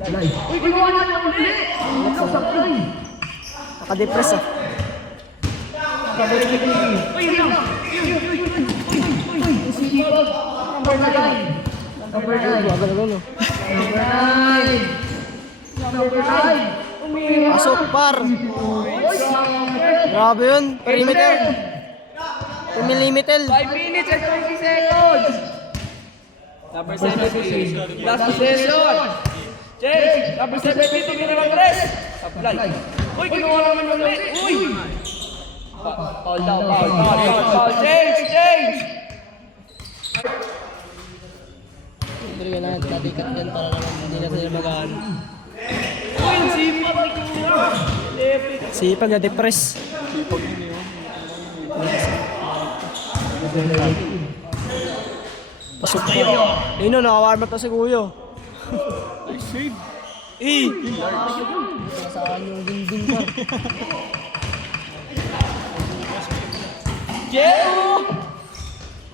Uy, ginawa na ulit! Naka-depress ah. Uy, yun! Sipag! Number 9! Number 9! Agad-agad no. Number 9! Number 9! Pasok par. Grabe yun. Perimeter. Perimeter. 5 minutes and 20 seconds! Number 17, last possession! Change! Number 17, tumira ng press! Apply! Uy, kinuha naman yung ulit! Uy! Foul daw, foul! Change! Pero yun na, tatikat yan para naman hindi na sila magaan. Uy, sipag ni Kuya! Sipag na depress. Pasok pa. Ayun no, naka-warm up na si Kuya. Saan yung dingding pa? Jero!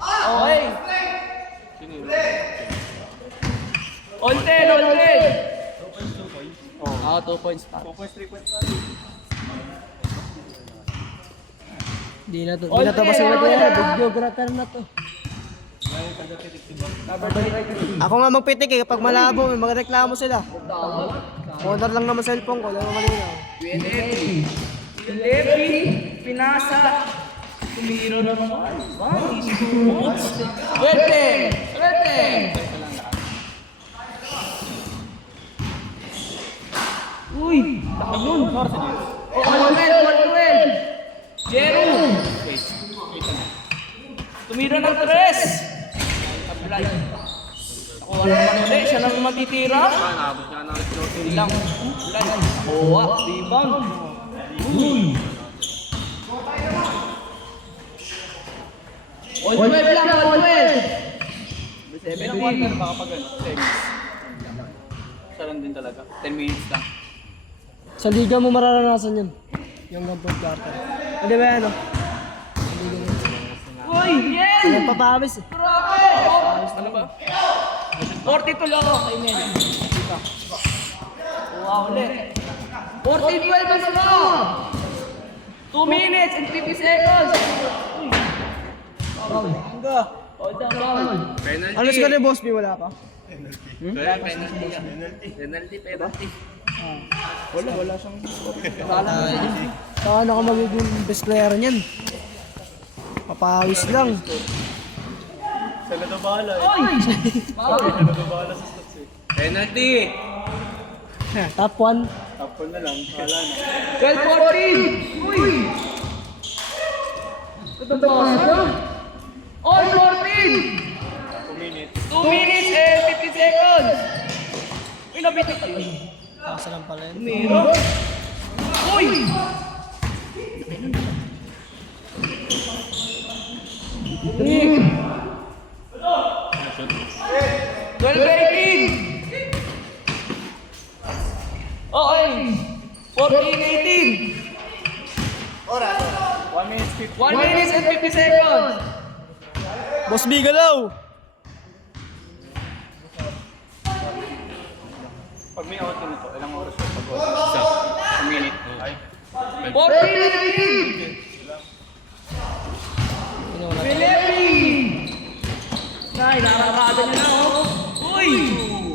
Okay! On 10! Ah, 2 points pa. Di na to masulat yan. Videographer na to. Ako nga magpitik eh, kapag malabo, may mga reklamo sila. Corner lang naman cellphone ko, lang malinaw. Lepi, pinasa, tumiro naman. Wow, easy to Swerte! Uy, taon. Oh, 112! Jero! Tumira ng 3! Apply. Nakuha naman ulit, siya lang matitira. Hindi lang. Apply. Kuha, rebound. Uy! 112 lang, 112! 17. Baka pag ano, 10 minutes. Saran din talaga. 10 minutes lang. Sa liga mo mararanasan yun. Yung number quarter. Hindi ba yan, no? Uy, yes! Nagpapawis eh. Grabe! Ano ba? 42 lang ako kay Nel. Wow, ulit. 14-12 na sila! 2 minutes and 50 seconds! Hangga. Hold on, foul. Alas ka na, boss B, wala pa. Penalty. Wala siyang saan ako magiging best player niyan? Papawis lang. Sila na bahala eh. Oy! Sila na bahala sa stats eh. Penalty! Top 1. Tapon na lang, wala na. 12-14! Uy! Ito ba siya? All 14! 2 minutes. 2 minutes and 50 seconds! Uy, nabitik kayo. Kasa lang pala yun. Miro. Uy! Uy! 12-18! Okay! 14-18! 1 minute 50. 1 minute and 50 seconds! Boss B, galaw! Pag may out nito, ilang oras na pag-out? Isa. 1 minute. Ay. 14-18! Philippine! Nay, nakakada niya na oh! Uy!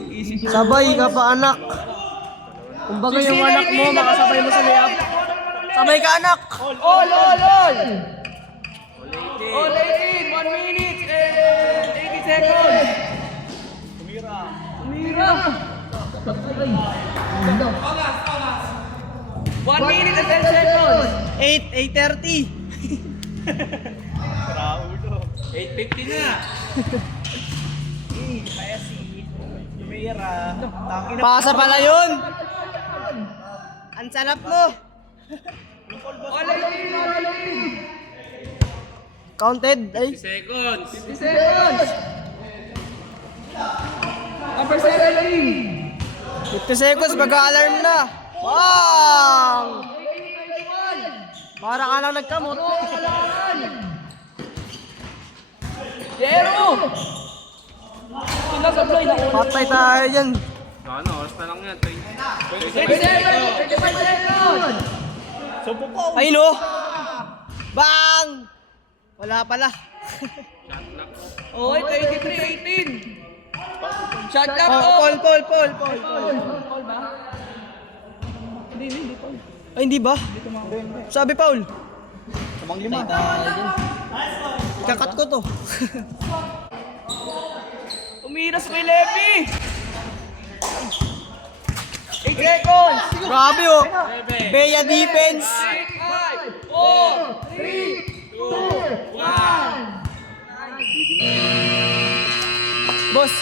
Easy to Sabay ka pa, anak. Kumbaga yung anak mo, makasabay mo sa layup. Sabay ka, anak! All! All 18! 1 minute and 80 seconds! Tumira! 1 minute and 10 seconds! 8:30. Raulo. 8:50 na! Kaya si Mira. Pasa pala yun! Ang sarap mo! All 18! Counted, ay. 50 seconds! Number 17! 50 seconds, mag-alarm na. Wow! Para ka lang nagkamot. Jero! Sila sa play na Patay tayo dyan. Ano, oras na lang yan. 27 seconds! Sumpo po. Ay no! Bang! Wala pala. Okay, 23-18. Shot clock Oh, off. Paul. Ay, hindi ba? Sabi, Paul. Tamang 5. Kakat ko to. Umiras kay Lepi. 8 seconds. Grabe oh. Bea defense. 5, 4, 3, 2, 1. Boss,